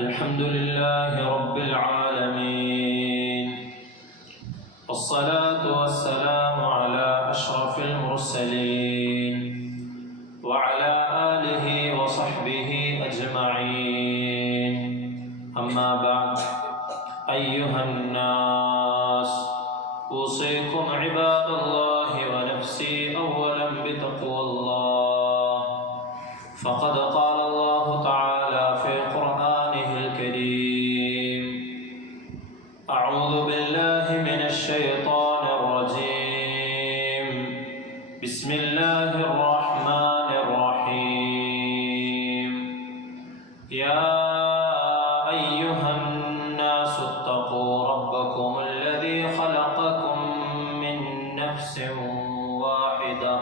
الحمد لله رب العالمين، والصلاة والسلام على أشرف المرسلين وعلى آله وصحبه أجمعين. أما بعد، أيها الناس، أوصيكم عباد الله ونفسي أولا بتقوى الله، فقد قال الله تعالى في قرآنه الكريم: أعوذ بالله من الشيطان الرجيم، بسم الله الرحمن الرحيم. يا أيها الناس اتقوا ربكم الذي خلقكم من نفس واحدة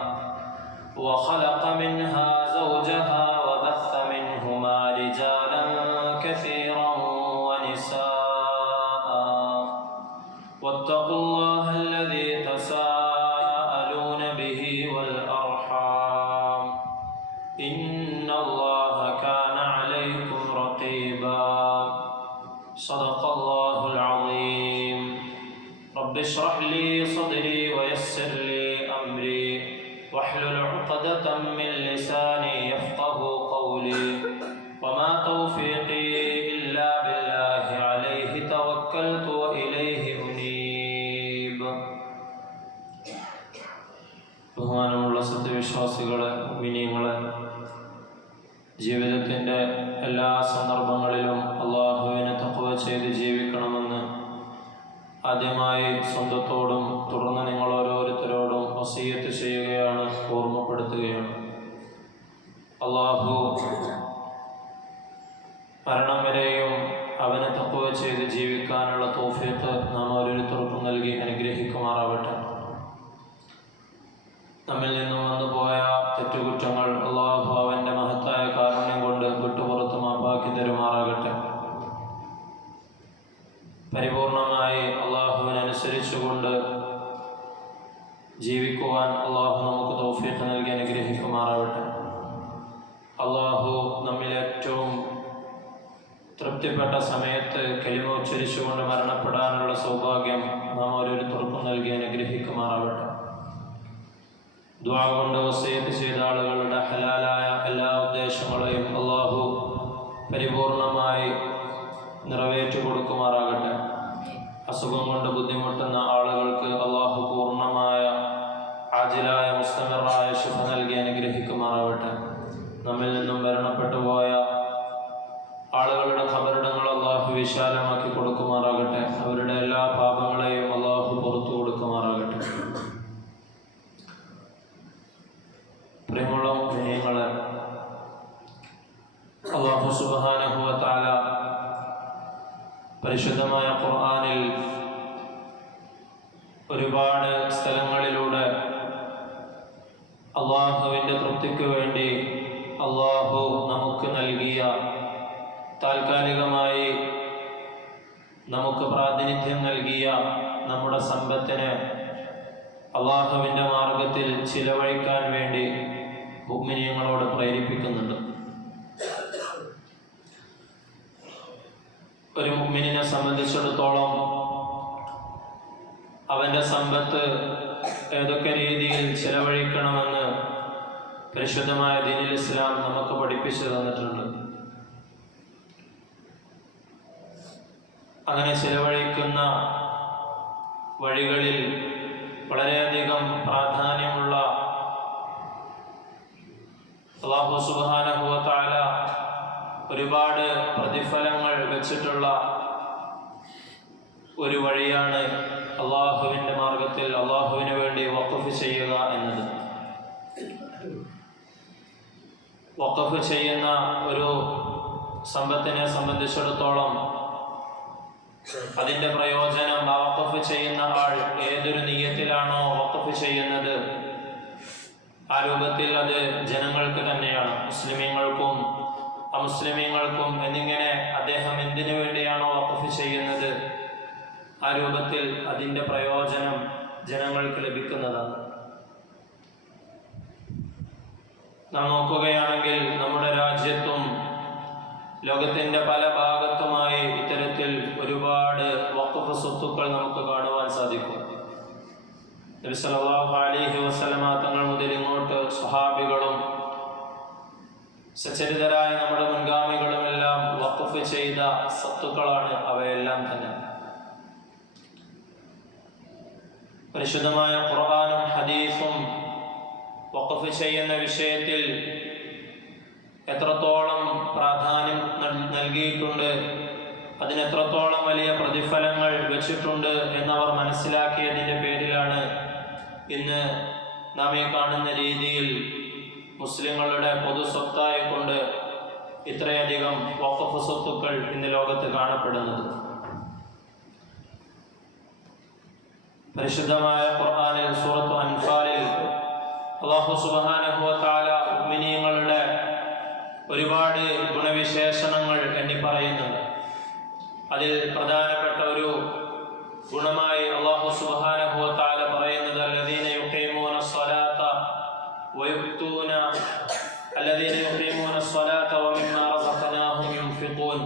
وخلق منها زوجها وبث منهما رجالا كثيرا ونساء، واتقوا الله الذي تساءلون به والأرحام، إن الله كان عليكم رقيبا. صدق الله العظيم. رب اشرح لي صدري ويسر لي أمري واحلل عقدة من لساني يفقه قولي، وما توفيقي إلا بالله عليه توكلت وإليه أنيب. ബഹുമാനമുള്ള സത്യവിശ്വാസികളെ, മുഅ്മിനീങ്ങളെ, ജീവിതത്തിൻ്റെ എല്ലാ സന്ദർഭങ്ങളിലും അള്ളാഹുവിനെ തഖ്വ ചെയ്ത് ജീവിക്കണമെന്ന് ആദ്യമായി സ്വന്തത്തോടും തുടർന്ന് നിങ്ങൾ ഓരോരുത്തരോടും വസിയ്യത്ത് ചെയ്യുകയാണ്, ഓർമ്മപ്പെടുത്തുകയാണ്. അള്ളാഹു മരണം വരെയും അവനെ തഖ്വ ചെയ്ത് ജീവിക്കാനുള്ള തൗഫീഖ് നാം ഓരോരുത്തർക്കും നൽകി അനുഗ്രഹിക്കുമാറാവട്ടെ. നമ്മിൽ നിന്നും വന്നുപോയ തെറ്റുകുറ്റങ്ങൾ അള്ളാഹു അവൻ്റെ മഹത്തായ കാരുണ്യം കൊണ്ട് വിട്ടുപുറത്ത് മാപ്പാക്കി തരുമാറാകട്ടെ. പരിപൂർണമായി അള്ളാഹുവിനനുസരിച്ചുകൊണ്ട് ജീവിക്കുവാൻ അള്ളാഹു നമുക്ക് തൗഫീഖ് നൽകി അനുഗ്രഹിക്കുമാറാവട്ടെ. അള്ളാഹു നമ്മിൽ ഏറ്റവും തൃപ്തിപ്പെട്ട സമയത്ത് കലിമ ഉച്ചരിച്ചുകൊണ്ട് മരണപ്പെടാനുള്ള സൗഭാഗ്യം നാം ഓരോരുത്തർക്കും നൽകി അനുഗ്രഹിക്കുമാറാവട്ടെ. ദുആ കൊണ്ട് വസിയ്യത്ത് ചെയ്ത ആളുകളുടെ ഹലാലായ എല്ലാ ഉദ്ദേശങ്ങളെയും അള്ളാഹു പരിപൂർണമായി നിറവേറ്റി കൊടുക്കുമാറാകട്ടെ. അസുഖം കൊണ്ട് ബുദ്ധിമുട്ടുന്ന ആളുകൾക്ക് അള്ളാഹു പൂർണ്ണമായ ആജിലായ മുസ്തമിറായ ശിഫ നൽകി അനുഗ്രഹിക്കുമാറാവട്ടെ. നമ്മിൽ നിന്നും മരണപ്പെട്ടു പോയ ആളുകളുടെ ഖബറിടങ്ങൾ അള്ളാഹു വിശാലമാക്കി കൊടുക്കുമാറാകട്ടെ. അവരുടെ എല്ലാ പാപങ്ങളെയും അള്ളാഹു പുറത്തു കൊടുക്കുമാറാകട്ടെ. പ്രിയമുള്ള മുഅ്മിനീങ്ങളെ, അല്ലാഹു സുബ്ഹാനഹു വ തആല പരിശുദ്ധമായ ഖുർആനിൽ ഒരുപാട് സ്ഥലങ്ങളിലൂടെ അള്ളാഹുവിൻ്റെ തൃപ്തിക്ക് വേണ്ടി അള്ളാഹു നമുക്ക് നൽകിയ, താൽക്കാലികമായി നമുക്ക് പ്രാതിനിധ്യം നൽകിയ നമ്മുടെ സമ്പത്തിനെ അള്ളാഹുവിൻ്റെ മാർഗത്തിൽ ചിലവഴിക്കാൻ വേണ്ടി മുഅ്മിനീങ്ങളോട് പ്രേരിപ്പിക്കുന്നുണ്ട്. ഒരു മുഅ്മിനിനെ സംബന്ധിച്ചിടത്തോളം അവൻ്റെ സമ്പത്ത് ഏതൊക്കെ രീതിയിൽ ചിലവഴിക്കണമെന്ന് പരിശുദ്ധമായ ദീനുൽ ഇസ്ലാം നമുക്ക് പഠിപ്പിച്ചു തന്നിട്ടുണ്ട്. അങ്ങനെ ചിലവഴിക്കുന്ന വഴികളിൽ വളരെയധികം പ്രാധാന്യമുള്ള, അല്ലാഹു സുബ്ഹാനഹു വ തആല ഒരുപാട് പ്രതിഫലങ്ങൾ വെച്ചിട്ടുള്ള ഒരു വഴിയാണ് അള്ളാഹുവിൻ്റെ മാർഗത്തിൽ അള്ളാഹുവിന് വേണ്ടി വഖഫ് ചെയ്യുക എന്നത്. വഖഫ് ചെയ്യുന്ന ഒരു സമ്പത്തിനെ സംബന്ധിച്ചിടത്തോളം അതിൻ്റെ പ്രയോജനം, ആ വഖഫ് ചെയ്യുന്ന ആൾ ഏതൊരു നിയ്യത്തിലാണോ വഖഫ് ചെയ്യുന്നത് ആ രൂപത്തിൽ അത് ജനങ്ങൾക്ക് തന്നെയാണ്, മുസ്ലിമീങ്ങൾക്കും അമുസ്ലിമീങ്ങൾക്കും എന്നിങ്ങനെ അദ്ദേഹം എന്തിനു വേണ്ടിയാണോ വഖഫ് ചെയ്യുന്നത് ആ രൂപത്തിൽ അതിൻ്റെ പ്രയോജനം ജനങ്ങൾക്ക് ലഭിക്കുന്നതാണ്. നാം നോക്കുകയാണെങ്കിൽ നമ്മുടെ രാജ്യത്തും ലോകത്തിൻ്റെ പല ഭാഗത്തുമായി ഇത്തരത്തിൽ ഒരുപാട് വഖഫ് സ്വത്തുക്കൾ നമുക്ക് കാണുവാൻ സാധിക്കും. നബി സല്ലല്ലാഹു അലൈഹി വസല്ലമ തങ്ങൾ മുതൽ ഇങ്ങോട്ട് സ്വഹാബികളും സച്ചരിതരായ നമ്മുടെ മുൻഗാമികളുമെല്ലാം വഖഫ് ചെയ്ത സ്വത്തുക്കളാണ് അവയെല്ലാം തന്നെ. പരിശുദ്ധമായ ഖുർആനും ഹദീസും വഖഫ് ചെയ്യുന്ന വിഷയത്തിൽ എത്രത്തോളം പ്രാധാന്യം നൽകിയിട്ടുണ്ട്, അതിനെത്രത്തോളം വലിയ പ്രതിഫലങ്ങൾ വച്ചിട്ടുണ്ട് എന്നവർ മനസ്സിലാക്കിയതിൻ്റെ പേരിലാണ് ഇന്ന് നാം ഈ കാണുന്ന രീതിയിൽ മുസ്ലിങ്ങളുടെ പൊതു സ്വത്തായിക്കൊണ്ട് ഇത്രയധികം വഖഫ് സ്വത്തുക്കൾ ഇന്ന് ലോകത്ത് കാണപ്പെടുന്നത്. പരിശുദ്ധമായ ഖുർആനിൽ സൂറത്തു അൻഫാലിൽ അല്ലാഹു സുബ്ഹാനഹു വ തആല മുഅ്മിനീങ്ങളുടെ ഒരുപാട് ഗുണവിശേഷണങ്ങൾ എണ്ണി പറയുന്നുണ്ട്. അതിൽ പ്രധാനപ്പെട്ട ഒരു ഗുണമായി അല്ലാഹു സുബ്ഹാനഹു വ തആല പറയുന്നത് അല്ലദീന യുഖീമൂന സ്വലാത്ത വയുഅ്തൂന വമിമ്മാ റസഖനാഹും യുൻഫിഖൂൻ.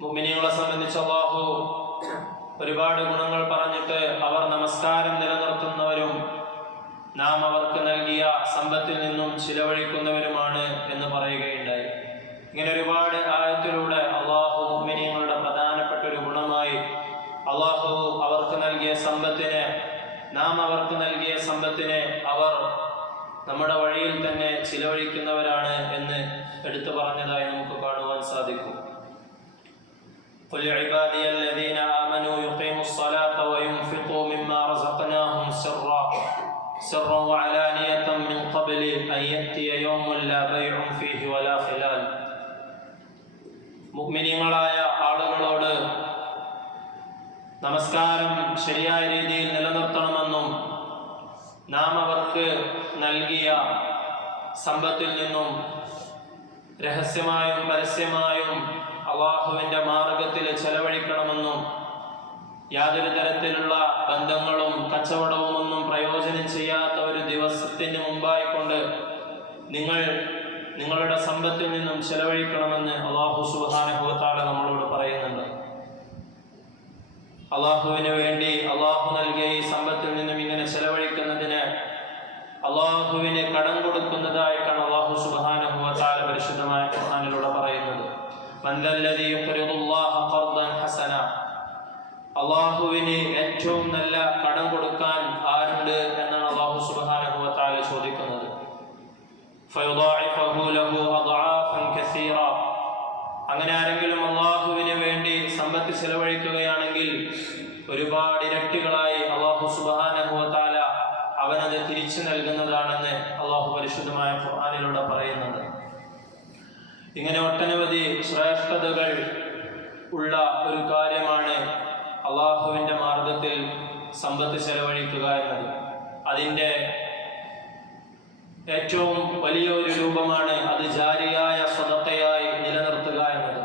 മുഅ്മിനീങ്ങളെ സംബന്ധിച്ച് അല്ലാഹു ഒരുപാട് ഗുണങ്ങൾ പറഞ്ഞിട്ട് അവർ നമസ്കാരം നിലനിർത്തുന്നവരും നാം അവർക്ക് നൽകിയ സമ്പത്തിൽ നിന്നും ചിലവഴിക്കുന്നവരുമാണ് എന്ന് പറയുകയുണ്ടായി. ഇങ്ങനെ ഒരുപാട് ആയത്തിലൂടെ അള്ളാഹു മുഅ്മിനീങ്ങളുടെ പ്രധാനപ്പെട്ട ഒരു ഗുണമായി അള്ളാഹു അവർക്ക് നൽകിയ സമ്പത്തിനെ, നാം അവർക്ക് നൽകിയ സമ്പത്തിനെ അവർ നമ്മുടെ വഴിയിൽ തന്നെ ചിലവഴിക്കുന്നവരാണ് എന്ന് എടുത്തു പറഞ്ഞതായി നമുക്ക് കാണുവാൻ സാധിക്കും. قل عبادي الذين آمنوا يقيموا الصلاة وينفقوا مما رزقناهم سرا وعلانية من قبل أن يأتي يوم لا بيع فيه ولا خلال. മുഅ്മിനീങ്ങളായ ആളുകളോട് നമസ്കാരം ശരിയായ രീതിയിൽ നിലനിർത്തണമെന്നും നാം അവർക്ക് നൽകിയ സമ്പത്തിൽ നിന്നും രഹസ്യമായും പരസ്യമായും അള്ളാഹുവിൻ്റെ മാർഗത്തിൽ ചെലവഴിക്കണമെന്നും യാതൊരു തരത്തിലുള്ള ബന്ധങ്ങളും കച്ചവടവുമൊന്നും പ്രയോജനം ചെയ്യാത്ത ഒരു ദിവസത്തിന് മുമ്പായിക്കൊണ്ട് നിങ്ങളുടെ സമ്പത്തിൽ നിന്നും ചെലവഴിക്കണമെന്ന് അള്ളാഹു സുബ്ഹാനഹു വ തആല നമ്മളോട് പറയുന്നുണ്ട്. അള്ളാഹുവിന് വേണ്ടി അള്ളാഹു നൽകിയ ഈ സമ്പത്തിൽ നിന്നും ഇങ്ങനെ ചെലവഴിക്കുന്നതിന് അള്ളാഹുവിന് കടം കൊടുക്കുന്നതായിട്ടാണ് അള്ളാഹു സുബ്ഹാനഹു വ തആല പരിശുദ്ധമായ ഖുർആനിലൂടെ പറയുന്നത്. മൻ ദല്ലദീ യുഖ്രിദുല്ലാഹ ഖർദൻ ഹസന. അള്ളാഹുവിന് ഏറ്റവും നല്ല കടം കൊടുക്കാൻ ആരുണ്ട് എന്നാണ് അള്ളാഹു സുബ്ഹാനഹു വ തആല ചോദിക്കുന്നത്. ഫയുദാഇഫഹു ലഹു അദ്ആഫൻ കസീറ. അങ്ങനെ ആരെങ്കിലും അള്ളാഹുവിന് വേണ്ടി സമ്പത്ത് ചെലവഴിക്കുകയാണെങ്കിൽ ഒരുപാട് ഇരട്ടികളായി അള്ളാഹു സുബ്ഹാനഹു വ തആല അവനത് തിരിച്ചു നൽകുന്നതാണെന്ന് അള്ളാഹു പരിശുദ്ധമായ ഖുർആനിലൂടെ പറയുന്നത്. ഇങ്ങനെ ഒട്ടനവധി ശ്രേഷ്ഠതകൾ ഉള്ള ഒരു കാര്യമാണ് അള്ളാഹുവിൻ്റെ മാർഗത്തിൽ സമ്പത്ത് ചെലവഴിക്കുക എന്നത്. അതിൻ്റെ ഏറ്റവും വലിയൊരു രൂപമാണ് അത് ജാരിയായ സ്വതക്കയായി നിലനിർത്തുക എന്നത്.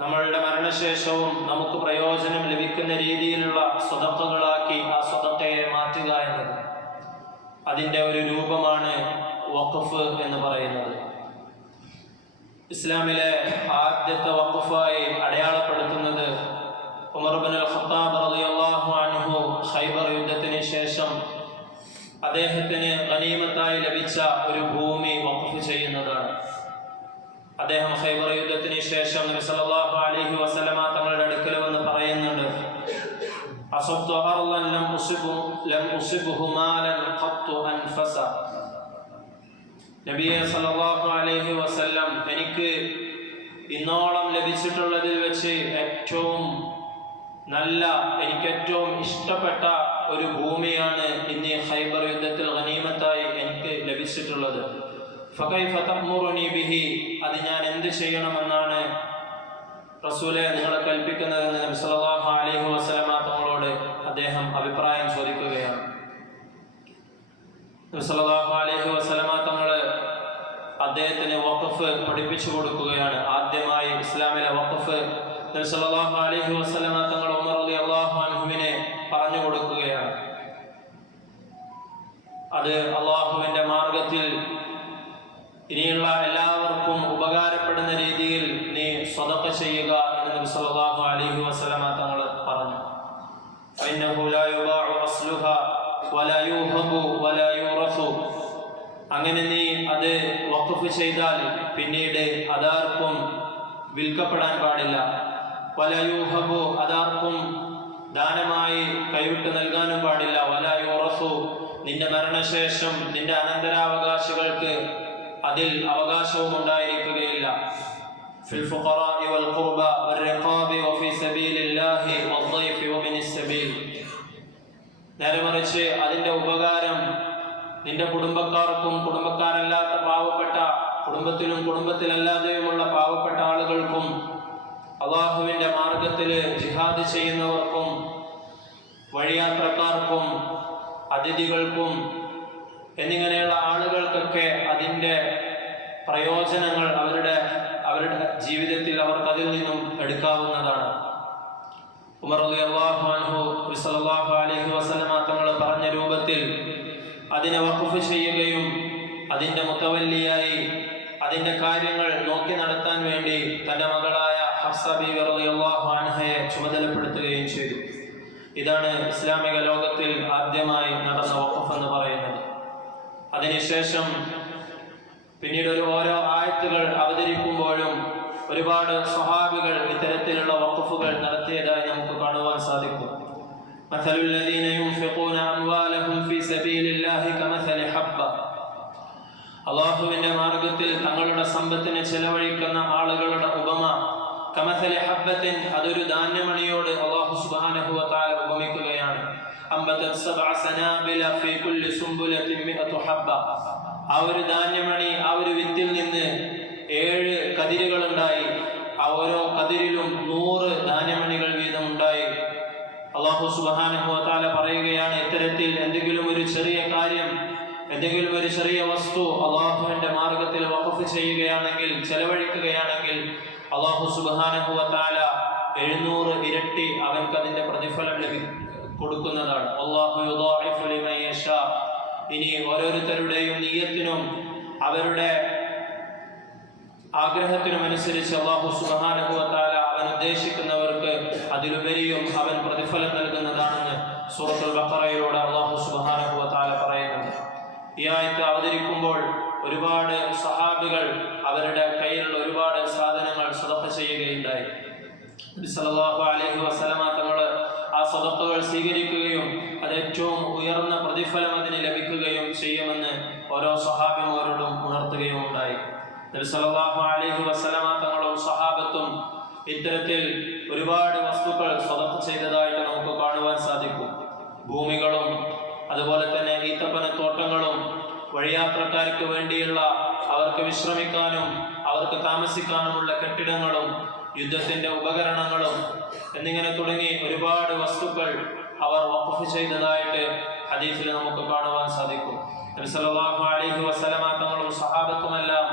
നമ്മളുടെ മരണശേഷവും നമുക്ക് പ്രയോജനം ലഭിക്കുന്ന രീതിയിലുള്ള സ്വതക്കകളാക്കി ആ സ്വതക്കയെ മാറ്റുക എന്നത്. അതിൻ്റെ ഒരു രൂപമാണ് വഖഫ് എന്ന് പറയുന്നത്. ഇസ്ലാമിലെ ആദ്യത്തെ വഖഫായി അടയാളപ്പെടുത്തുന്നത് ഉമർ ഇബ്നുൽ ഖത്താബ് റളിയല്ലാഹു അൻഹു ഖൈബർ യുദ്ധത്തിന് ശേഷം അദ്ദേഹത്തിന് ഗനീമത്തായി ലഭിച്ച ഒരു ഭൂമി വഖഫ് ചെയ്യുന്നതാണ്. അദ്ദേഹം ഖൈബർ യുദ്ധത്തിന് ശേഷം നബി സല്ലല്ലാഹു അലൈഹി വസല്ലമ തങ്ങളുടെ അടുക്കൽ വന്ന് പറയുന്നുണ്ട്, അസബ്തു അർളൻ ലം ഉസിബ്ഹു മാലൻ ഖത്തു അൻഫസ. നബിയെ സല്ലല്ലാഹു അലൈഹി വസല്ലം, എനിക്ക് ഇന്നോളം ലഭിച്ചിട്ടുള്ളതിൽ വെച്ച് ഏറ്റവും നല്ല, എനിക്ക് ഏറ്റവും ഇഷ്ടപ്പെട്ട ഒരു ഭൂമിയാണ് ഇന്ന് ഖൈബർ യുദ്ധത്തിൽ ഗനീമത്തായി എനിക്ക് ലഭിച്ചിട്ടുള്ളത്. ഫകൈഫ തഅ്മുറുനി ബിഹി. അത് ഞാൻ എന്ത് ചെയ്യണമെന്നാണ് റസൂലെ നിങ്ങളെ കൽപ്പിക്കുന്നതെന്ന് നബി സല്ലല്ലാഹു അലൈഹി വസല്ലമ തങ്ങളോട് അദ്ദേഹം അഭിപ്രായം ചോദിക്കുകയാണ്. നബി സല്ലല്ലാഹു അലൈഹി വസല്ലമ തങ്ങൾ അദ്ദേഹത്തിന് വഖഫ് പഠിപ്പിച്ചു കൊടുക്കുകയാണ്. ആദ്യമായി ഇസ്ലാമിലെ വഖഫ് നബി സല്ലല്ലാഹു അലൈഹി വസല്ലമ തങ്ങൾ ഉമർ റളിയല്ലാഹു അൻഹുവിനെ പറഞ്ഞു കൊടുക്കുകയാണ്. അത് അള്ളാഹുവിൻ്റെ മാർഗത്തിൽ ഇനിയുള്ള എല്ലാവർക്കും ഉപകാരപ്പെടുന്ന രീതിയിൽ നീ സ്വതക്ക ചെയ്യുക എന്ന് നബി സല്ലല്ലാഹു അലൈഹി വസല്ലമ തങ്ങൾ പറഞ്ഞു. ഫഇന്നഹു ലാ യുബാഉ അസ്ലുഹാ വലാ യുഹബു വലാ യുറസു. അങ്ങനെ നീ അത് വഖഫ് ചെയ്താൽ പിന്നീട് അതാർക്കും വിൽക്കപ്പെടാൻ പാടില്ല. വലാ യുഹബു, അതാർക്കും ദാനമായി കൈവിട്ട് നൽകാനും പാടില്ല. വലാ യുറസു, നിന്റെ മരണശേഷം നിന്റെ അനന്തരാവകാശികൾക്ക് അതിൽ അവകാശവും ഉണ്ടായിരിക്കുകയില്ല. ഫിൽ ഫുഖറാഇ വൽ ഖുർബ വൽ റിഖാബി വഫീ സബീലില്ലാഹി വദ്ദൈഫി വബിനിസ് സബീൽ. നേരെ മറിച്ച് അതിന്റെ ഉപകാരം നിന്റെ കുടുംബക്കാർക്കും കുടുംബക്കാരല്ലാത്ത പാവപ്പെട്ട കുടുംബത്തിലും കുടുംബത്തിലല്ലാതെയുമുള്ള പാവപ്പെട്ട ആളുകൾക്കും അള്ളാഹുവിന്റെ മാർഗത്തിൽ ജിഹാദ് ചെയ്യുന്നവർക്കും വഴിയാത്രക്കാർക്കും അതിഥികൾക്കും എന്നിങ്ങനെയുള്ള ആളുകൾക്കൊക്കെ അതിൻ്റെ പ്രയോജനങ്ങൾ അവരുടെ ജീവിതത്തിൽ അവർക്ക് അതിൽ നിന്നും എടുക്കാവുന്നതാണ്. ഉമർ റളിയല്ലാഹു അൻഹു സല്ലല്ലാഹു അലൈഹി വസല്ലമ തങ്ങൾ പറഞ്ഞ രൂപത്തിൽ അതിനെ വഖഫ് ചെയ്യുകയും അതിൻ്റെ മുതവല്ലിയായി അതിൻ്റെ കാര്യങ്ങൾ നോക്കി നടത്താൻ വേണ്ടി തൻ്റെ മകളായ ഹഫ്സ ബീവി റളിയല്ലാഹു അൻഹയെ ചുമതലപ്പെടുത്തുകയും ചെയ്തു. ഇതാണ് ഇസ്ലാമിക ലോകത്തിൽ ആദ്യമായി നടന്ന വഖഫ് എന്ന് പറയുന്നത്. അതിനുശേഷം പിന്നീട് ഓരോ ആയത്തുകൾ അവതരിക്കുമ്പോഴും ഒരുപാട് സ്വഹാബികൾ ഇത്തരത്തിലുള്ള വഖഫുകൾ നടത്തിയതായി നമുക്ക് കാണുവാൻ സാധിക്കും. മസലുൽ ലദീന യുൻഫിഖൂന അംവാലഹും ഫീ സബീലില്ലാഹി കമസലി ഹബ്ബ. അല്ലാഹുവിന്റെ മാർഗ്ഗത്തിൽ തങ്ങളുടെ സമ്പത്തിനെ ചെലവഴിക്കുന്ന ആളുകളുടെ ഉപമ കമസലി ഹബ്ബത്തിൻ, അതൊരു ധാന്യമണിയോട് അല്ലാഹു സുബ്ഹാനഹു വ തആല ഉപമിക്കുകയാണ്. അംബതത് സബ്അ സനാബില ഫീ കുല്ലി സുംബുലത്തിൻ മിഅതു ഹബ്ബ. ആ ഒരു ധാന്യമണി, ആ ഒരു വിത്തിൽ നിന്ന് 7 കതിരുകൾ ഉണ്ടായി. ആ ഓരോ കതിരിലും 100 ധാന്യമണികൾ വീതം ഉണ്ടായി. അല്ലാഹു സുബ്ഹാനഹു വ തആല പറയുകയാണ്, ഇത്തരത്തിൽ എന്തെങ്കിലും ഒരു ചെറിയ കാര്യം, എന്തെങ്കിലും ഒരു ചെറിയ വസ്തു അല്ലാഹുവിന്റെ മാർഗത്തിൽ വഖഫ് ചെയ്യുകയാണെങ്കിൽ, ചെലവഴിക്കുകയാണെങ്കിൽ അല്ലാഹു സുബ്ഹാനഹു വ തആല 700 ഇരട്ടി അവൻക്ക് അതിന്റെ പ്രതിഫലം കൊടുക്കുന്നതാണ്. അല്ലാഹു യുദാഇഫു ലിമൻ യശാ. ഇനി ഓരോരുത്തരുടെയും നിയ്യത്തിനും അവരുടെ ആഗ്രഹത്തിനും അനുസരിച്ച് അല്ലാഹു സുബ്ഹാനഹു വ തആല അവൻ ഉദ്ദേശിക്കുന്നവർക്ക് അതിലുപരിയും അവൻ പ്രതിഫലം നൽകുന്നതാണെന്ന് സൂറത്തുൽ ബഖറയിലൂടെ അല്ലാഹു സുബ്ഹാനഹു വ തആല പറയുന്നുണ്ട്. ഈ ആയത്ത് അവതരിക്കുമ്പോൾ ഒരുപാട് സഹാബികൾ അവരുടെ കയ്യിലുള്ള ഒരുപാട് സാധനങ്ങൾ സദഖ ചെയ്യുകയുണ്ടായി. നബി സല്ലല്ലാഹു അലൈഹി വസല്ലമ തങ്ങൾ ആ സദഖകൾ സ്വീകരിക്കുകയും അത് ഏറ്റവും ഉയർന്ന പ്രതിഫലം അതിന് ലഭിക്കുകയും ചെയ്യുമെന്ന് ഓരോ സഹാബിമാരോടും ഉണർത്തുകയും ഉണ്ടായി. നബി സല്ലല്ലാഹു അലൈഹി വസല്ലമ തങ്ങളും സഹാബത്തും ഇത്തരത്തിൽ ഒരുപാട് വസ്തുക്കൾ സദഖ ചെയ്തതായിട്ട് നമുക്ക് കാണുവാൻ സാധിക്കും. ഭൂമികളും അതുപോലെ തന്നെ ഈത്തപ്പനത്തോട്ടങ്ങളും വഴിയാത്രക്കാർക്ക് വേണ്ടിയുള്ള അവർക്ക് വിശ്രമിക്കാനും അവർക്ക് താമസിക്കാനുമുള്ള കെട്ടിടങ്ങളും യുദ്ധത്തിന്റെ ഉപകരണങ്ങളും എന്നിങ്ങനെ തുടങ്ങി ഒരുപാട് വസ്തുക്കൾ അവർ വഖഫ് ചെയ്തതായിട്ട് ഹദീസിൽ നമുക്ക് കാണുവാൻ സാധിക്കും. നബി സല്ലല്ലാഹു അലൈഹി വസല്ലമ തങ്ങളും സഹാബത്തുമെല്ലാം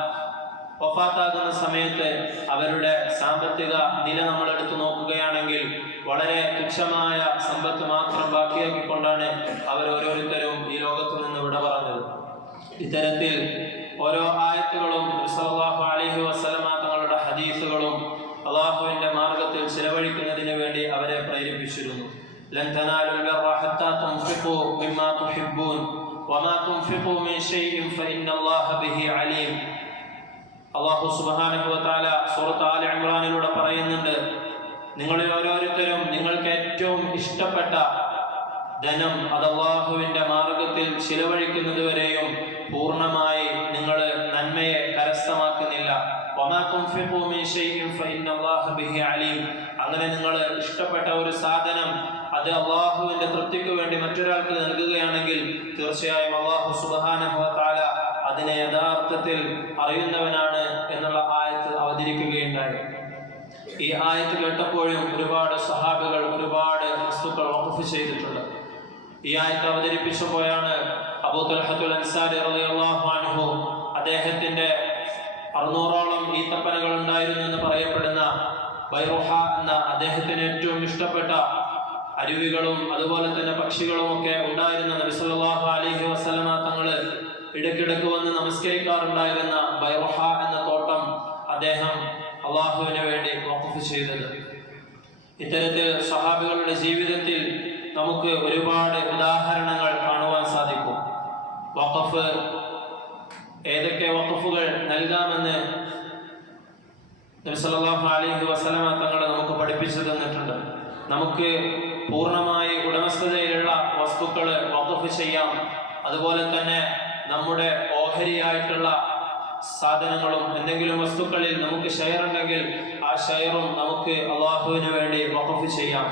വഫാത്താകുന്ന സമയത്ത് അവരുടെ സാമ്പത്തിക നില നമ്മൾ എടുത്തു നോക്കുകയാണെങ്കിൽ വളരെ തുച്ഛമായ സമ്പത്ത് മാത്രം ബാക്കിയാക്കിക്കൊണ്ടാണ് അവർ ഓരോരുത്തരും ഈ ലോകത്തു നിന്ന് വിട പറഞ്ഞത്. ഇത്തരത്തിൽ ഓരോ ആയത്തുകളും സല്ലല്ലാഹു അലൈഹി വസല്ലമ തങ്ങളുടെ ഹദീസുകളും അല്ലാഹുവിന്റെ മാർഗത്തിൽ ചിലവഴിക്കുന്നതിന് വേണ്ടി അവരെ പ്രേരിപ്പിച്ചിരുന്നു. ലൻ തനാലുൽ ബിർറ ഹത്താ തുൻഫിഖൂ മിമ്മാ തുഹിബ്ബൂൻ വമാ തുൻഫിഖൂ മിൻ ഷൈഇൻ ഫഇന്നല്ലാഹ ബിഹി അലീം. അല്ലാഹു സുബ്ഹാനഹു വ തആല സൂറത്ത് ആലി ഇംറാനിലൂടെ പറയുന്നുണ്ട്, നിങ്ങളിൽ ഓരോരുത്തരും നിങ്ങൾക്ക് ഏറ്റവും ഇഷ്ടപ്പെട്ട ധനം അത് അല്ലാഹുവിന്റെ മാർഗത്തിൽ ചിലവഴിക്കുന്നത് വരെയും പൂർണ്ണമായി നിങ്ങൾ നന്മയെ കരസ്ഥമാക്കുന്നില്ല. വമാ തുൻഫിഖൂ മിൻ ഷൈഇൻ ഫഇന്നല്ലാഹ ബിഹി അലീം. അങ്ങനെ നിങ്ങൾ ഇഷ്ടപ്പെട്ട ഒരു സാധനം അത് അല്ലാഹുവിന്റെ തൃപ്തിക്ക് വേണ്ടി മറ്റൊരാൾക്ക് നൽകുകയാണെങ്കിൽ തീർച്ചയായും അല്ലാഹു സുബ്ഹാനഹു വ തആല അതിനെ യഥാർത്ഥത്തിൽ അറിയുന്നവനാണ് എന്നുള്ള ആയത്ത് അവതരിക്കുകയുണ്ടായി. ഈ ആയത്ത് കേട്ടപ്പോഴും ഒരുപാട് സഹാബികൾ ഒരുപാട് വസ്തുക്കൾ വഖഫ് ചെയ്തിട്ടുണ്ട്. ഈ ആയത്ത് അവതരിപ്പിച്ചപ്പോഴാണ് അബൂ തൽഹത്തുൽ അൻസാരി റളിയല്ലാഹു അൻഹു അദ്ദേഹത്തിന്റെ 600ഓളം ഈത്തപ്പനകൾ ഉണ്ടായിരുന്നു എന്ന് പറയപ്പെടുന്ന ബൈറുഹ എന്ന അദ്ദേഹത്തിന് ഏറ്റവും ഇഷ്ടപ്പെട്ട അരുവികളും അതുപോലെ തന്നെ പക്ഷികളും ഒക്കെ ഉണ്ടായിരുന്ന നബി സല്ലല്ലാഹു അലൈഹി വസല്ലമ തങ്ങൾ ഇടയ്ക്കിടയ്ക്ക് വന്ന് നമസ്കരിക്കാറുണ്ടായിരുന്ന ബൈറഹ എന്ന തോട്ടം അദ്ദേഹം അള്ളാഹുവിന് വേണ്ടി വഖഫ് ചെയ്തത്. ഇത്തരത്തിൽ സ്വഹാബികളുടെ ജീവിതത്തിൽ നമുക്ക് ഒരുപാട് ഉദാഹരണങ്ങൾ കാണുവാൻ സാധിക്കും. വഖഫ്, ഏതൊക്കെ വഖഫുകൾ നൽകാമെന്ന് നബി സല്ലല്ലാഹു അലൈഹി വസല്ലമ തങ്ങൾ നമുക്ക് പഠിപ്പിച്ചു തന്നിട്ടുണ്ട്. നമുക്ക് പൂർണ്ണമായി ഉടമസ്ഥതയിലുള്ള വസ്തുക്കൾ വഖഫ് ചെയ്യാം. അതുപോലെ തന്നെ നമ്മുടെ ഓഹരിയായിട്ടുള്ള സാധനങ്ങളും എന്തെങ്കിലും വസ്തുക്കളിൽ നമുക്ക് ഷെയർ ഉണ്ടെങ്കിൽ ആ ഷെയറും നമുക്ക് അള്ളാഹുവിന് വേണ്ടി വഖഫ് ചെയ്യാം.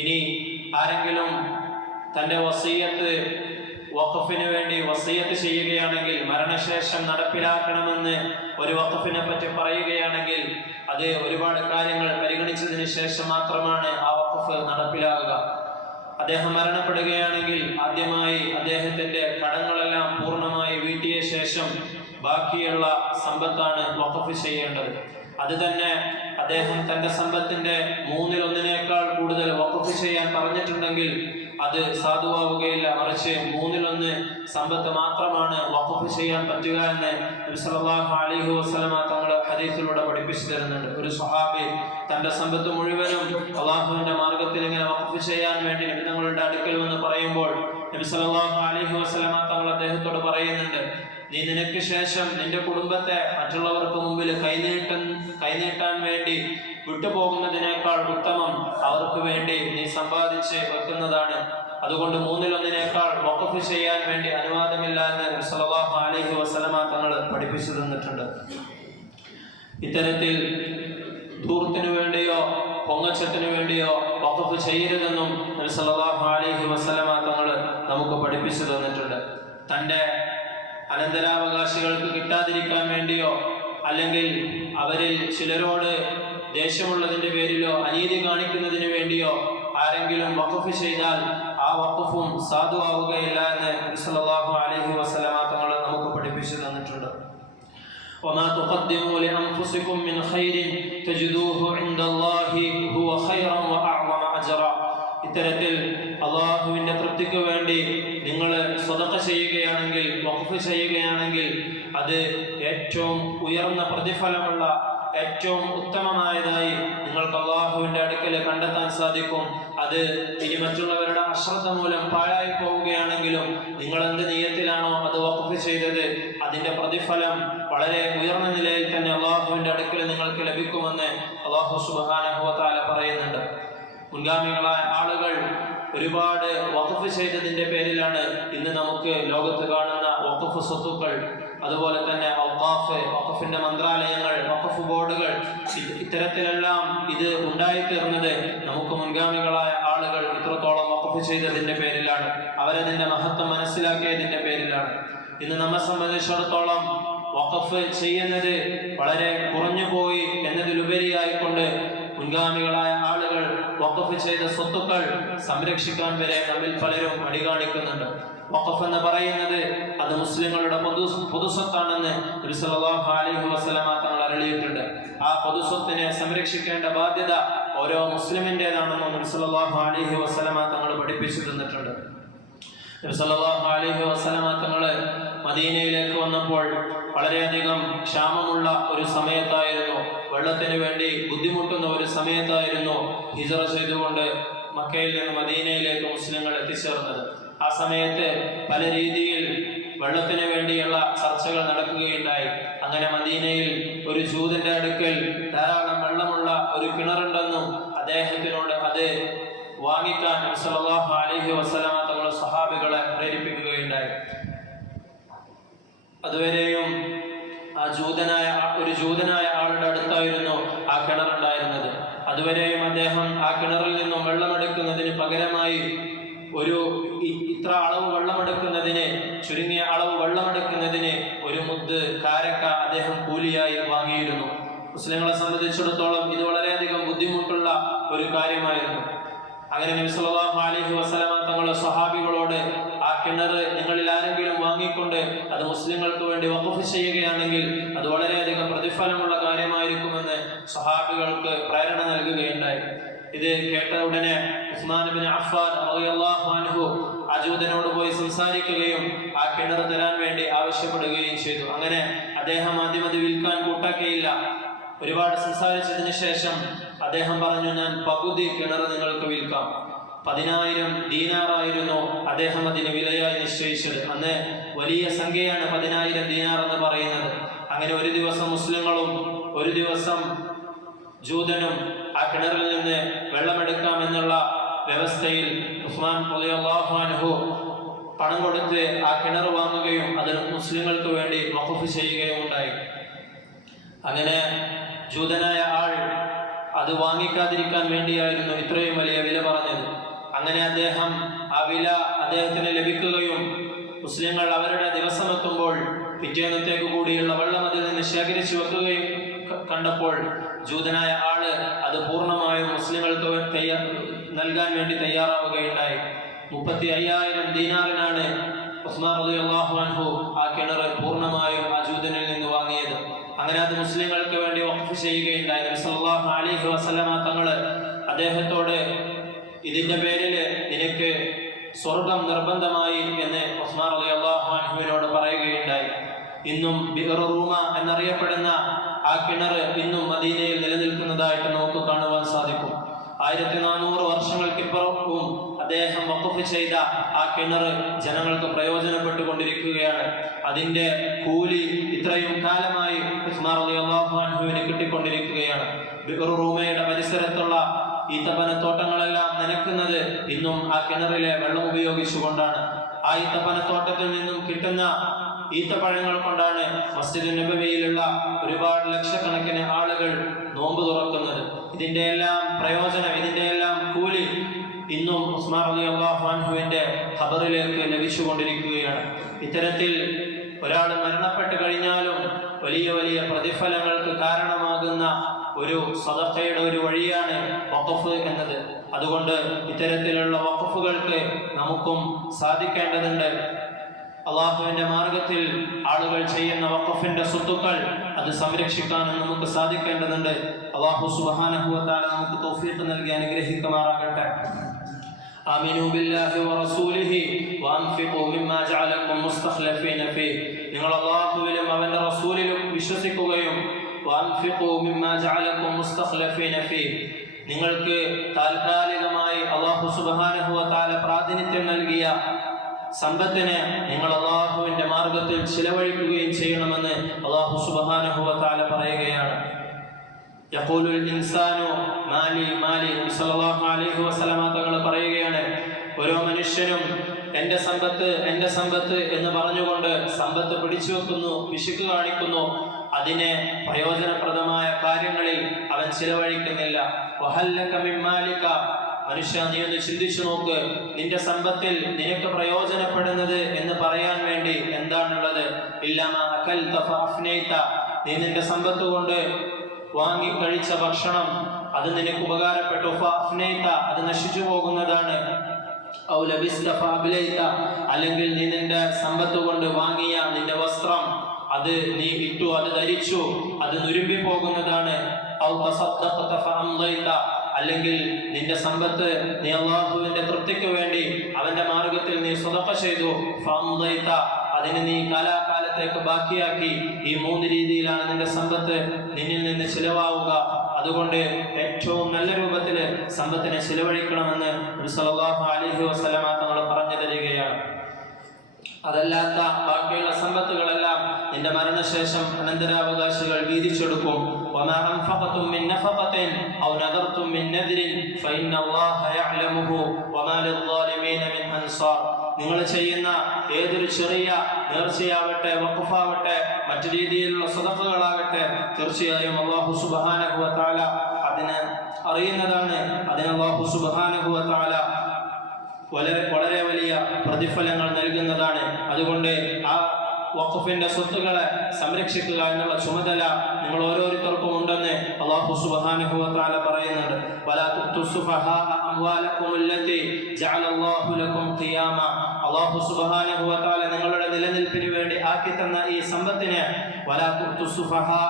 ഇനി ആരെങ്കിലും തൻ്റെ വസിയ്യത്ത് വഖഫിന് വേണ്ടി വസിയ്യത്ത് ചെയ്യുകയാണെങ്കിൽ, മരണശേഷം നടപ്പിലാക്കണമെന്ന് ഒരു വഖഫിനെ പറ്റി പറയുകയാണെങ്കിൽ, അത് ഒരുപാട് കാര്യങ്ങൾ പരിഗണിച്ചതിന് ശേഷം മാത്രമാണ് ആ വഖഫ് നടപ്പിലാവുക. അദ്ദേഹം മരണപ്പെടുകയാണെങ്കിൽ ആദ്യമായി അദ്ദേഹത്തിൻ്റെ കടങ്ങളെല്ലാം പൂർണ്ണമായി വീട്ടിയ ശേഷം ബാക്കിയുള്ള സമ്പത്താണ് വഖഫ് ചെയ്യേണ്ടത്. അത് തന്നെ അദ്ദേഹം തൻ്റെ സമ്പത്തിൻ്റെ 1/3 കൂടുതൽ വഖഫ് ചെയ്യാൻ പറഞ്ഞിട്ടുണ്ടെങ്കിൽ അത് സാധുവാവുകയില്ല. മറിച്ച് 1/3 സമ്പത്ത് മാത്രമാണ് വഖഫ് ചെയ്യാൻ പറ്റുക എന്ന് നബി സല്ലല്ലാഹു അലൈഹി വസല്ലമ തങ്ങൾ ഹദീസിലൂടെ പഠിപ്പിച്ചു തരുന്നുണ്ട്. ഒരു സ്വഹാബി തൻ്റെ സമ്പത്ത് മുഴുവനും അള്ളാഹുവിൻ്റെ മാർഗത്തിൽ ഇങ്ങനെ വഖഫ് ചെയ്യാൻ വേണ്ടി നബി തങ്ങളുടെ അടുക്കൽ വന്ന് പറയുമ്പോൾ നബി സല്ലല്ലാഹു അലൈഹി വസല്ലമ തങ്ങൾ അദ്ദേഹത്തോട് പറയുന്നുണ്ട്, നീ നിനക്ക് ശേഷം നിന്റെ കുടുംബത്തെ മറ്റുള്ളവർക്ക് മുമ്പിൽ കൈനീട്ടാൻ വേണ്ടി വിട്ടുപോകുന്നതിനേക്കാൾ ഉത്തമം അവർക്ക് വേണ്ടി നീ സമ്പാദിച്ച് വെക്കുന്നതാണ്. അതുകൊണ്ട് 1/3 വഖഫ് ചെയ്യാൻ വേണ്ടി അനുവാദമില്ല എന്ന് നബി സല്ലല്ലാഹു അലൈഹി വസല്ലമ തങ്ങൾ പഠിപ്പിച്ചു തന്നിട്ടുണ്ട്. ഇത്തരത്തിൽ ധൂർത്തിനു വേണ്ടിയോ പൊങ്ങച്ചത്തിനു വേണ്ടിയോ വഖഫ് ചെയ്യരുതെന്നും നബി സല്ലല്ലാഹു അലൈഹി വസല്ലമ തങ്ങൾ നമുക്ക് പഠിപ്പിച്ചു തന്നിട്ടുണ്ട്. തൻ്റെ അനന്തരാവകാശികൾക്ക് കിട്ടാതിരിക്കാൻ വേണ്ടിയോ അല്ലെങ്കിൽ അവരിൽ ചിലരോട് ദേഷ്യമുള്ളതിൻ്റെ പേരിലോ അനീതി കാണിക്കുന്നതിന് വേണ്ടിയോ ആരെങ്കിലും വഖഫ് ചെയ്താൽ ആ വഖഫും സാധുവാവുകയില്ല എന്ന് നബി സല്ലല്ലാഹു അലൈഹി വസല്ലമ തങ്ങൾ നമുക്ക് പഠിപ്പിച്ചു തന്നിട്ടുണ്ട്. وما تقدموا لأنفسكم من خير تجدوه عند الله هو خيرا وأعظم أجرا. ഇത്തരത്തിൽ അള്ളാഹുവിൻ്റെ തൃപ്തിക്ക് വേണ്ടി നിങ്ങൾ സ്വതക്ക ചെയ്യുകയാണെങ്കിൽ, വഖഫ് ചെയ്യുകയാണെങ്കിൽ അത് ഏറ്റവും ഉയർന്ന പ്രതിഫലമുള്ള ഏറ്റവും ഉത്തമമായതായി നിങ്ങൾക്ക് അള്ളാഹുവിൻ്റെ അടുക്കൽ കണ്ടെത്താൻ സാധിക്കും. അത് ഇനി മറ്റുള്ളവരുടെ അശ്രദ്ധ മൂലം പാഴായി പോവുകയാണെങ്കിലും നിങ്ങൾ എന്ത് നിയത്തിലാണോ അത് വഖഫ് ചെയ്തത് അതിൻ്റെ പ്രതിഫലം വളരെ ഉയർന്ന നിലയിൽ തന്നെ അള്ളാഹുവിൻ്റെ അടുക്കൽ നിങ്ങൾക്ക് ലഭിക്കുമെന്ന് അള്ളാഹു സുബ്ഹാനഹു വ തആല പറയുന്നുണ്ട്. മുൻഗാമികളായ ആളുകൾ ഒരുപാട് വഖഫ് ചെയ്തതിൻ്റെ പേരിലാണ് ഇന്ന് നമുക്ക് ലോകത്ത് കാണുന്ന വഖഫ് സ്വത്തുക്കൾ, അതുപോലെ തന്നെ വഖഫിന്റെ മന്ത്രാലയങ്ങൾ, വഖഫ് ബോർഡുകൾ, ഇത്തരത്തിലെല്ലാം ഇത് ഉണ്ടായിത്തീർന്നത് നമുക്ക് മുൻഗാമികളായ ആളുകൾ ഇത്രത്തോളം വഖഫ് ചെയ്തതിൻ്റെ പേരിലാണ്. അവരതിൻ്റെ മഹത്വം മനസ്സിലാക്കിയതിൻ്റെ പേരിലാണ്. ഇന്ന് നമ്മെ സംബന്ധിച്ചിടത്തോളം വഖഫ് ചെയ്യുന്നത് വളരെ കുറഞ്ഞു പോയി എന്നതിലുപരിയായിക്കൊണ്ട് മുൻഗാമികളായ ആളുകൾ വഖഫ് ചെയ്ത സ്വത്തുക്കൾ സംരക്ഷിക്കാൻ വരെ നമ്മിൽ പലരും അടികാണിക്കുന്നുണ്ട്. വഖഫ് എന്ന് പറയുന്നത് അത് മുസ്ലിങ്ങളുടെ പൊതുസ്വത്താണെന്ന് നബി സല്ലല്ലാഹു അലൈഹി വസല്ലമ തങ്ങൾ അരുളിയിട്ടുണ്ട്. ആ പൊതുസ്വത്തിനെ സംരക്ഷിക്കേണ്ട ബാധ്യത ഓരോ മുസ്ലിമിൻ്റെതാണെന്ന് നബി സല്ലല്ലാഹു അലൈഹി വസല്ലമ തങ്ങൾ പഠിപ്പിച്ചു തന്നിട്ടുണ്ട്. നബി സല്ലല്ലാഹു അലൈഹി വസല്ലമ തങ്ങൾ മദീനയിലേക്ക് വന്നപ്പോൾ വളരെയധികം ക്ഷാമമുള്ള ഒരു സമയത്തായിരുന്നു, വെള്ളത്തിന് വേണ്ടി ബുദ്ധിമുട്ടുന്ന ഒരു സമയത്തായിരുന്നു ഹിജ്റ ചെയ്തുകൊണ്ട് മക്കയിൽ നിന്ന് മദീനയിലേക്ക് മുസ്ലിങ്ങൾ എത്തിച്ചേർന്നത്. ആ സമയത്ത് പല രീതിയിൽ വെള്ളത്തിന് വേണ്ടിയുള്ള ചർച്ചകൾ നടക്കുകയുണ്ടായി. അങ്ങനെ മദീനയിൽ ഒരു ജൂതന്റെ അടുക്കൽ ധാരാളം വെള്ളമുള്ള ഒരു കിണറുണ്ടെന്നും അദ്ദേഹത്തിനോട് അത് വാങ്ങിക്കാൻ നബി സല്ലല്ലാഹു അലൈഹി വസല്ലമ തങ്ങളുടെ സ്വഹാബികളെ പ്രേരിപ്പിക്കുകയുണ്ടായി. അതുവരെയും ഒരു ജൂതനായ ആളുടെ അടുത്തായിരുന്നു ആ കിണറുണ്ടായിരുന്നത്. അതുവരെയും അദ്ദേഹം ആ കിണറിൽ നിന്നും വെള്ളമെടുക്കുന്നതിന് പകരമായി ഇത്ര അളവ് വെള്ളമെടുക്കുന്നതിന്, ചുരുങ്ങിയ അളവ് വെള്ളമെടുക്കുന്നതിന് ഒരു മുദ്ദ് കാരക്ക അദ്ദേഹം കൂലിയായി വാങ്ങിയിരുന്നു. മുസ്ലിങ്ങളെ സംബന്ധിച്ചിടത്തോളം ഇത് വളരെയധികം ബുദ്ധിമുട്ടുള്ള ഒരു കാര്യമായിരുന്നു. അങ്ങനെ നബി സല്ലല്ലാഹു അലൈഹി വസല്ലമ തങ്ങളുടെ സ്വഹാബികളോട് ആ കിണർ നിങ്ങളിൽ ആരെങ്കിലും വാങ്ങിക്കൊണ്ട് അത് മുസ്ലിങ്ങൾക്ക് വേണ്ടി വഖഫ് ചെയ്യുകയാണെങ്കിൽ അത് വളരെയധികം പ്രതിഫലമുള്ള കാര്യമായിരിക്കുമെന്ന് സ്വഹാബികൾക്ക് പ്രേരണ നൽകുകയുണ്ടായി. ഇത് കേട്ട ഉടനെ ഉസ്മാൻ ഇബ്നു അഫ്ഫാൻ റളിയല്ലാഹു അൻഹു ആ ജൂതനോട് പോയി സംസാരിക്കുകയും ആ കിണർ തരാൻ വേണ്ടി ആവശ്യപ്പെടുകയും ചെയ്തു. അങ്ങനെ അദ്ദേഹം ആദ്യം അത് വിൽക്കാൻ കൂട്ടാക്കിയില്ല. ഒരുപാട് സംസാരിച്ചതിന് ശേഷം അദ്ദേഹം പറഞ്ഞു, ഞാൻ പകുതി കിണർ നിങ്ങൾക്ക് വിൽക്കാം. 10,000 ദീനാറായിരുന്നു അദ്ദേഹം അതിന് വിലയായി നിശ്ചയിച്ചത്. അന്ന് വലിയ സംഖ്യയാണ് 10,000 ദീനാർ എന്ന് പറയുന്നത്. അങ്ങനെ ഒരു ദിവസം മുസ്ലിങ്ങളും ഒരു ദിവസം ജൂതനും ആ കിണറിൽ നിന്ന് വെള്ളമെടുക്കാമെന്നുള്ള വ്യവസ്ഥയിൽ ഉസ്മാൻ റളിയല്ലാഹു അൻഹു പണം കൊടുത്ത് ആ കിണർ വാങ്ങുകയും അത് മുസ്ലിങ്ങൾക്ക് വേണ്ടി വഖഫ് ചെയ്യുകയും ഉണ്ടായി. അങ്ങനെ ജൂതനായ ആൾ അത് വാങ്ങിക്കാതിരിക്കാൻ വേണ്ടിയായിരുന്നു ഇത്രയും വലിയ വില പറഞ്ഞത്. അങ്ങനെ അദ്ദേഹം ആ വില അദ്ദേഹത്തിന് ലഭിക്കുകയും മുസ്ലിങ്ങൾ അവരുടെ ദിവസമെത്തുമ്പോൾ പിറ്റേന്നത്തേക്ക് കൂടിയുള്ള വെള്ളം അതിൽ നിന്ന് ശേഖരിച്ചു വെക്കുകയും കണ്ടപ്പോൾ ജൂതനായ ആള് അത് പൂർണ്ണമായും മുസ്ലിങ്ങൾക്ക് നൽകാൻ വേണ്ടി തയ്യാറാവുകയുണ്ടായി. 35,000 ദീനാറിനാണ് ഉസ്മാൻ റളിയല്ലാഹു അൻഹു ആ കിണർ പൂർണ്ണമായും ആ ജൂതനിൽ നിന്ന് വാങ്ങിയത്. അങ്ങനെ അത് മുസ്ലിങ്ങൾക്ക് വേണ്ടി വഖഫ് ചെയ്യുകയുണ്ടായി. നബി സല്ലല്ലാഹു അലൈഹി വസല്ലമ തങ്ങള് അദ്ദേഹത്തോട് ഇതിന്റെ പേരിൽ നിനക്ക് സ്വർഗം നിർബന്ധമായി എന്ന് ഉസ്മാൻ റളിയല്ലാഹു അൻഹുവിനോട് പറയുകയുണ്ടായി. ഇന്നും ബിഅർ റൂമ എന്നറിയപ്പെടുന്ന ആ കിണർ ഇന്നും മദീനയിൽ നിലനിൽക്കുന്നതായിട്ട് നമുക്ക് കാണുവാൻ സാധിക്കും. 1400 വർഷങ്ങൾക്കിപ്പുറവും അദ്ദേഹം വഖഫ് ചെയ്ത ആ കിണർ ജനങ്ങൾക്ക് പ്രയോജനപ്പെട്ടുകൊണ്ടിരിക്കുകയാണ്. അതിന്റെ കൂലി ഇത്രയും കാലമായി ഉസ്മാൻ റളിയല്ലാഹു അൻഹുവിന് കിട്ടിക്കൊണ്ടിരിക്കുകയാണ്. ബിഅർ റൂമയുടെ പരിസരത്തുള്ള ഈത്തപ്പനത്തോട്ടങ്ങളെല്ലാം നനയ്ക്കുന്നത് ഇന്നും ആ കിണറിലെ വെള്ളം ഉപയോഗിച്ചുകൊണ്ടാണ്. ആ ഈത്തപ്പനത്തോട്ടത്തിൽ നിന്നും കിട്ടുന്ന ഈത്തപ്പഴങ്ങൾ കൊണ്ടാണ് മസ്ജിദ് നബവിയിലുള്ള ഒരുപാട് ലക്ഷക്കണക്കിന് ആളുകൾ നോമ്പ് തുറക്കുന്നത്. ഇതിന്റെ എല്ലാം പ്രയോജനം, ഇതിന്റെ എല്ലാം കൂലി ഇന്നും ഉസ്മാൻ റളിയല്ലാഹു അൻഹുവിന്റെ ഖബറിലേക്ക് ലഭിച്ചുകൊണ്ടിരിക്കുകയാണ്. ഇത്തരത്തിൽ ഒരാൾ മരണപ്പെട്ട് കഴിഞ്ഞാലും വലിയ വലിയ പ്രതിഫലങ്ങൾക്ക് കാരണമാകുന്ന ഒരു സദഖയുടെ ഒരു വഴിയാണ് വഖഫ് എന്നത്. അതുകൊണ്ട് ഇത്തരത്തിലുള്ള വഖഫുകൾക്ക് നമുക്കും സാധിക്കേണ്ടതുണ്ട്. അള്ളാഹുവിന്റെ മാർഗത്തിൽ ആളുകൾ ചെയ്യുന്ന വഖഫിന്റെ സ്വത്തുക്കൾ അത് സംരക്ഷിക്കാനും നമുക്ക് സാധിക്കേണ്ടതുണ്ട്. അള്ളാഹു സുബ്ഹാനഹു വ തആല നമുക്ക് തൗഫീഖ് നൽകി അനുഗ്രഹിക്കുമാറാകട്ടെ. ആമിനു ബില്ലാഹി വറസൂലിഹി വഅൻഫിഖൂ മിമ്മാ ജഅലകും മുസ്തഖ്ലഫീന ഫീഹി. നിങ്ങൾ അല്ലാഹുവിലും അവന്റെ റസൂലിലും വിശ്വസിക്കുകയും വഅൻഫിഖൂ മിമ്മാ ജഅലകും മുസ്തഖ്ലഫീന ഫീഹി, നിങ്ങൾക്ക് താൽക്കാലികമായി അല്ലാഹു സുബ്ഹാനഹു വ തആല പ്രാതിനിധ്യം നൽകിയ സമ്പത്തിനെ നിങ്ങൾ അല്ലാഹുവിന്റെ മാർഗത്തിൽ ചിലവഴിക്കുകയും ചെയ്യണമെന്ന് അല്ലാഹു സുബ്ഹാനഹു വ തആല പറയുകയാണ്. യഖൂലുൽ ഇൻസാനു മാലി മാലി. നബി സല്ലല്ലാഹു അലൈഹി വസല്ലമ തങ്ങൾ പറയുകയാണ്, ഓരോ മനുഷ്യനും എൻ്റെ സമ്പത്ത് എൻ്റെ സമ്പത്ത് എന്ന് പറഞ്ഞുകൊണ്ട് സമ്പത്ത് പിടിച്ചു വെക്കുന്നു, പിശുക്ക് കാണിക്കുന്നു. അതിനെ പ്രയോജനപ്രദമായ കാര്യങ്ങളിൽ അവൻ ചിലവഴിക്കുന്നില്ല. വഹല്ലക മിൻ മാലിക, മനുഷ്യ നീ ഒന്ന് ചിന്തിച്ചു നോക്ക്, നിന്റെ സമ്പത്തിൽ നിനക്ക് പ്രയോജനപ്പെടുന്നത് എന്ന് പറയാൻ വേണ്ടി എന്താണുള്ളത്? ഇല്ലമാ അകൽത ഫഅഫ്നൈത, നീ നിന്റെ സമ്പത്ത് കൊണ്ട് വാങ്ങി കഴിച്ച ഭക്ഷണം അത് നിനക്ക് ഉപകാരപ്പെട്ടു. ഫഅഫ്നൈത, അത് നശിച്ചു പോകുന്നതാണ്. ഔ ലബിസ്ത ഫഅബ്ലൈത, അല്ലെങ്കിൽ നീ നിന്റെ സമ്പത്ത് കൊണ്ട് വാങ്ങിയ നിന്റെ വസ്ത്രം അത് നീ ഇട്ടു, അത് ധരിച്ചു, അത് നുരുമ്പി പോകുന്നതാണ്. ഔ തസദ്ദഖത ഫഅംദൈത, അല്ലെങ്കിൽ നിന്റെ സമ്പത്ത് നീ അല്ലാഹുവിന്റെ തൃപ്തിക്ക് വേണ്ടി അവന്റെ മാർഗത്തിൽ നീ സദഖ ചെയ്തു. ഫഅംദൈത, അതിനെ നീ കാലാകാലത്തേക്ക് ബാക്കിയാക്കി. ഈ 3 രീതിയിലാണ് നിന്റെ സമ്പത്ത് നിന്നിൽ നിന്ന് ചിലവാവുക. അതുകൊണ്ട് ഏറ്റവും നല്ല രൂപത്തിൽ സമ്പത്തിനെ ചിലവഴിക്കണമെന്ന് നബി സല്ലല്ലാഹു അലൈഹി വസല്ലമ തങ്ങൾ പറഞ്ഞു തരികയാണ്. അതല്ലാത്ത ബാക്കിയുള്ള സമ്പത്തുകളെല്ലാം നിന്റെ മരണശേഷം അനന്തരാവകാശികൾ വീതിച്ചെടുക്കും. വമാ അൻഫഖതും മിൻ നഫഖത്തിൻ ഔ നദർതും മിൻ നദ്രിൻ ഫഇന്ന അല്ലാഹ യഅലമുഹു വമാ ലിദ്ദാലിമീന മിൻ അൻസാർ. നിങ്ങൾ ചെയ്യുന്ന ഏതൊരു ചെറിയ നേർച്ചയാവട്ടെ, വഖഫാവട്ടെ, മറ്റു രീതിയിലുള്ള സദഖകളാകട്ടെ, തീർച്ചയായും അല്ലാഹു സുബ്ഹാനഹു വ തആല അതിനെ അറിയുന്നതാണ്. അതിന് അല്ലാഹു സുബ്ഹാനഹു വ തആല വളരെ വലിയ പ്രതിഫലങ്ങൾ നൽകുന്നതാണ്. അതുകൊണ്ട് ആ വഖഫിന്റെ സ്വത്തുക്കളെ സംരക്ഷിക്കുക എന്നുള്ള ചുമതല നിങ്ങൾ ഓരോരുത്തർക്കും ഉണ്ടെന്ന് അല്ലാഹു സുബ്ഹാനഹു വ തആല പറയുന്നുണ്ട്. വലാ തുസ്ഫഹാ അംവാലകും അല്ലതി ജഅലല്ലാഹു ലക്കും ഖിയാമ. അല്ലാഹു സുബ്ഹാനഹു വ തആല നിങ്ങളുടെ നിലനിൽപ്പിന് വേണ്ടി ആക്കി തന്ന ഈ സമ്പത്തിനെ വലാ തുതു സുഫഹാ,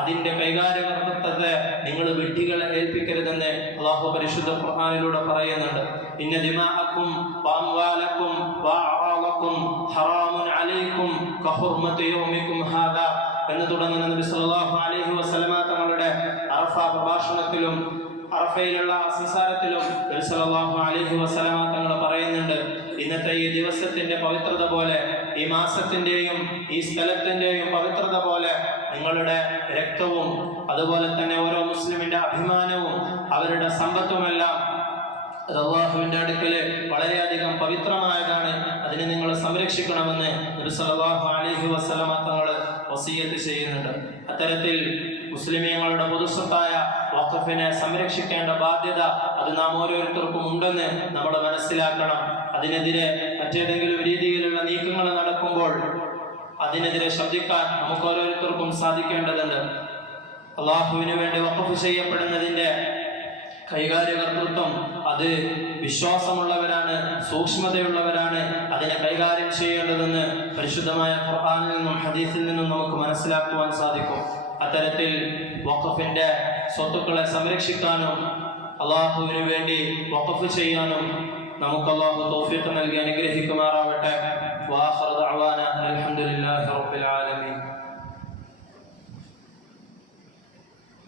അതിന്റെ കൈകാര്യകർത്തൃത്വത്തെ നിങ്ങൾ വിഡ്ഢികളെ ഏൽപ്പിക്കരുതെന്ന് അല്ലാഹു പരിശുദ്ധ ഖുർആനിലൂടെ പറയുന്നുണ്ട്. ഇന്ന ദിമാഅക്കും വഅംവാലക്കും വഅറാളക്കും ഹറാമുൻ അലൈക്കും കഹുർമത്തി യൗമിക്കും ഹാദാ എന്ന് തുടങ്ങുന്ന നബി സല്ലല്ലാഹു അലൈഹി വസല്ലമ തങ്ങളുടെ അറഫ പ്രഭാഷണത്തിലും അറഫയിലുള്ള സംസാരത്തിലും നബി സല്ലല്ലാഹു അലൈഹി വസല്ലമ തങ്ങൾ പറയുന്നുണ്ട്, ഇന്നത്തെ ഈ ദിവസത്തിന്റെ പവിത്രത പോലെ, ഈ മാസത്തിന്റെയും ഈ സ്ഥലത്തിന്റെയും പവിത്രത പോലെ നിങ്ങളുടെ രക്തവും അതുപോലെ തന്നെ ഓരോ മുസ്ലിമിന്റെ അഭിമാനവും അവരുടെ സമ്പത്തുമെല്ലാം അത് അല്ലാഹുവിന്റെ അടുക്കൽ വളരെയധികം പവിത്രമായതാണ്. അതിനെ നിങ്ങൾ സംരക്ഷിക്കണമെന്ന് നബി സല്ലല്ലാഹു അലൈഹി വസല്ലമ തങ്ങൾ വസിയത്ത് ചെയ്യുന്നുണ്ട്. അത്തരത്തിൽ മുസ്ലിമീങ്ങളുടെ പൊതുസ്വത്തായ വഖഫിനെ സംരക്ഷിക്കേണ്ട ബാധ്യത അത് നാം ഓരോരുത്തർക്കും ഉണ്ടെന്ന് നമ്മൾ മനസ്സിലാക്കണം. അതിനെതിരെ മറ്റേതെങ്കിലും രീതിയിലുള്ള നീക്കങ്ങൾ നടക്കുമ്പോൾ അതിനെതിരെ ശബ്ദിക്കാൻ നമുക്ക് ഓരോരുത്തർക്കും സാധിക്കേണ്ടതുണ്ട്. അള്ളാഹുവിന് വേണ്ടി വഖഫ് ചെയ്യപ്പെടുന്നതിന്റെ കൈകാര്യകർത്തൃത്വം അത് വിശ്വാസമുള്ളവരാണ്, സൂക്ഷ്മതയുള്ളവരാണ് അതിനെ കൈകാര്യം ചെയ്യേണ്ടതെന്ന് പരിശുദ്ധമായ ഖുർആനിൽ നിന്നും ഹദീസിൽ നിന്നും നമുക്ക് മനസ്സിലാക്കുവാൻ സാധിക്കും. അത്തരത്തിൽ വഖഫിന്റെ സ്വത്തുക്കളെ സംരക്ഷിക്കാനും അള്ളാഹുവിന് വേണ്ടി വഖഫ് ചെയ്യാനും നമുക്ക് അല്ലാഹു തൗഫീഖ് നൽകി അനുഗ്രഹിക്കുമാറാവട്ടെ. വആഖിറു ദഅവാനാ അൽഹംദുലില്ലാഹി റബ്ബിൽ ആലമീൻ.